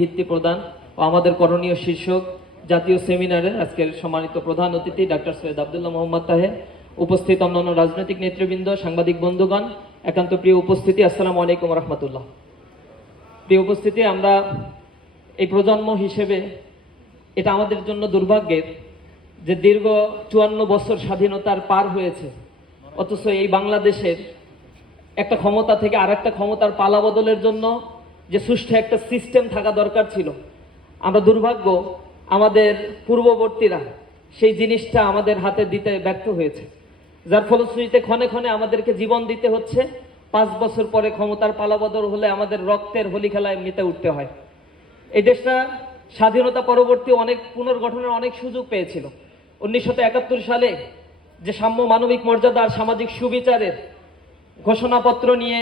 ভিত্তি প্রদান ও আমাদের করণীয় শীর্ষক জাতীয় সেমিনারের আজকের সম্মানিত প্রধান অতিথি ডাক্তার সৈয়দ আবদুল্লাহ মোহাম্মদ তাহের, উপস্থিত অন্যান্য রাজনৈতিক নেতৃবৃন্দ, সাংবাদিক বন্ধুগণ, একান্ত প্রিয় উপস্থিতি, আসসালামু আলাইকুম রহমতুল্লাহ। প্রিয় উপস্থিতি, আমরা এই প্রজন্ম হিসেবে এটা আমাদের জন্য দুর্ভাগ্যের যে দীর্ঘ চুয়ান্ন বছর স্বাধীনতার পার হয়েছে, অথচ এই বাংলাদেশের একটা ক্ষমতা থেকে আর একটা ক্ষমতার পালা বদলের জন্য যে সুষ্ঠু একটা সিস্টেম থাকা দরকার ছিল। আমরা দুর্ভাগ্য, আমাদের পূর্ববর্তীরা সেই জিনিসটা আমাদের হাতে দিতে ব্যর্থ হয়েছে। যার ফলশ্রুতিতে ক্ষণে ক্ষণে আমাদেরকে জীবন দিতে হচ্ছে, পাঁচ বছর পরে ক্ষমতার পালাবদল হলে আমাদের রক্তের হোলি খেলায় মেতে উঠতে হয়। এই দেশটা স্বাধীনতা পরবর্তী অনেক পুনর্গঠনের অনেক সুযোগ পেয়েছিল। উনিশশো একাত্তর সালে যে সাম্য মানবিক মর্যাদা আর সামাজিক সুবিচারের ঘোষণাপত্র নিয়ে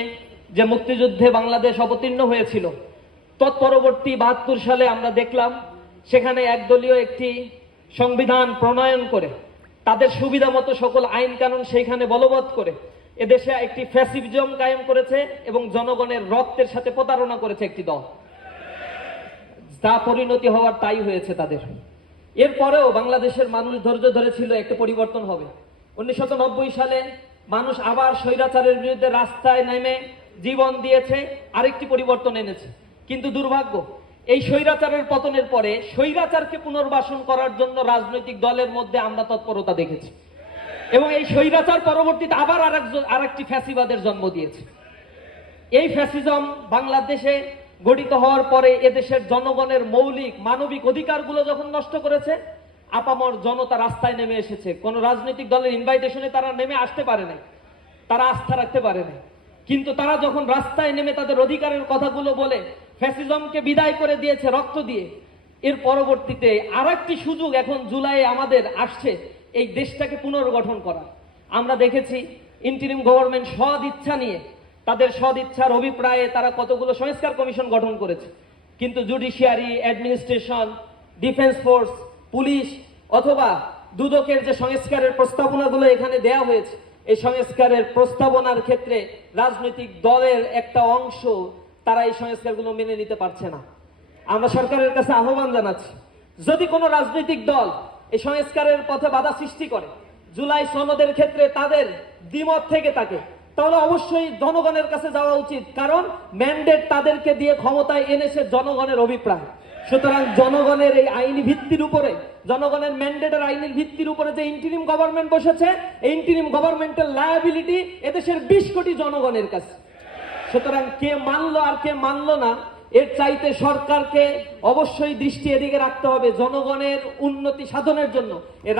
যে মুক্তিযুদ্ধে বাংলাদেশ অবতীর্ণ হয়েছিল। তৎপরবর্তী বাহাত্তর সালে আমরা দেখলাম, সেখানে একদলীয় একটি সংবিধান প্রণয়ন করে, তাদের সুবিধা মতো সকল আইন কানুন সেইখানে বলবৎ করে, এদেশে একটি ফ্যাসিভিজম কায়েম করেছে এবং জনগণের রক্তের সাথে প্রতারণা করেছে একটি দল। যা পরিণতি হওয়ার তাই হয়েছে তাদের। এরপরেও বাংলাদেশের মানুষ ধৈর্য ধরেছিল একটা পরিবর্তন হবে। উনিশশো নব্বই সালে মানুষ আবার স্বৈরাচারের বিরুদ্ধে রাস্তায় নেমে জীবন দিয়েছে, আরেকটি পরিবর্তন এনেছে। কিন্তু দুর্ভাগ্য, এই স্বৈরাচারের পতনের পরে স্বৈরাচারকে পুনর্বাসন করার জন্য রাজনৈতিক দলের মধ্যে আমরা তৎপরতা দেখেছি। এবং এই স্বৈরাচার পরবর্তীতে আবার আরেক আরেকটি ফ্যাসিবাদের জন্ম দিয়েছে। এই ফ্যাসিজম বাংলাদেশে গঠিত হওয়ার পরে এদেশের জনগণের মৌলিক, মানবিক অধিকারগুলো যখন নষ্ট করেছে, আপামর জনতা রাস্তায় নেমে এসেছে। কোন রাজনৈতিক দলের ইনভাইটেশনে তারা নেমে আসতে পারে নাই। তারা আস্থা রাখতে পারে নাই। কিন্তু তারা যখন রাস্তায় নেমে তাদের অধিকারের কথাগুলো বলে, ফ্যাসিজমকে বিদায় করে দিয়েছে রক্ত দিয়ে, এর পরবর্তীতে আর একটি সুযোগ এখন জুলাইয়ে আমাদের আসছে, এই দেশটাকে পুনর্গঠন করা আমরা দেখেছি ইন্টারিম গভর্নমেন্ট সদ ইচ্ছা নিয়ে, তাদের সদ ইচ্ছার অভিপ্রায়ে তারা কতগুলো সংস্কার কমিশন গঠন করেছে। কিন্তু judiciary administration defence force police অথবা দুদকের যে সংস্কারের প্রস্তাবনাগুলো এখানে দেয়া হয়েছে এই সংস্কারের প্রস্তাবনার ক্ষেত্রে রাজনৈতিক দলের একটা অংশ তারা এই সংস্কারগুলো মেনে নিতে পারছে না। আমরা সরকারের কাছে আহ্বান জানাচ্ছি, যদি কোনো রাজনৈতিক দল এই সংস্কারের পথে বাধা সৃষ্টি করে, জুলাই সনদের ক্ষেত্রে তাদের দ্বিমত থেকে থাকে তাহলে অবশ্যই জনগণের কাছে যাওয়া উচিত। কারণ ম্যান্ডেট তাদেরকে দিয়ে ক্ষমতায় এনেছে জনগণের অভিপ্রায়। সুতরাং জনগণের এই আইনি ভিত্তির উপরে, জনগণের ম্যান্ডেটের আইনের ভিত্তির উপরে যে ইন্টারিম গভর্নমেন্ট বসেছে, এই ইন্টারিম গভর্নমেন্টের লায়াবিলিটি এদেশের বিশ কোটি জনগণের কাছে। সুতরাং কে মানলো আর কে মানলো না এর চাইতে সরকারকে অবশ্যই দৃষ্টি এদিকে রাখতে হবে জনগণের উন্নতি সাধনের জন্য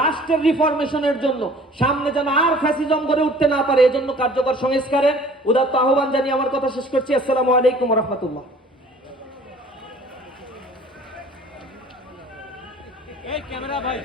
রাষ্ট্রের রিফরমেশনের জন্য। সামনে যেন আর ফ্যাসিজম গড়ে উঠতে না পারে, এজন্য কার্যকর সংস্কারের উদাত্ত আহ্বান জানিয়ে আমার কথা শেষ করছি। আসসালামু আলাইকুম রহমতুল্লাহ। এই ক্যামেরা ভাই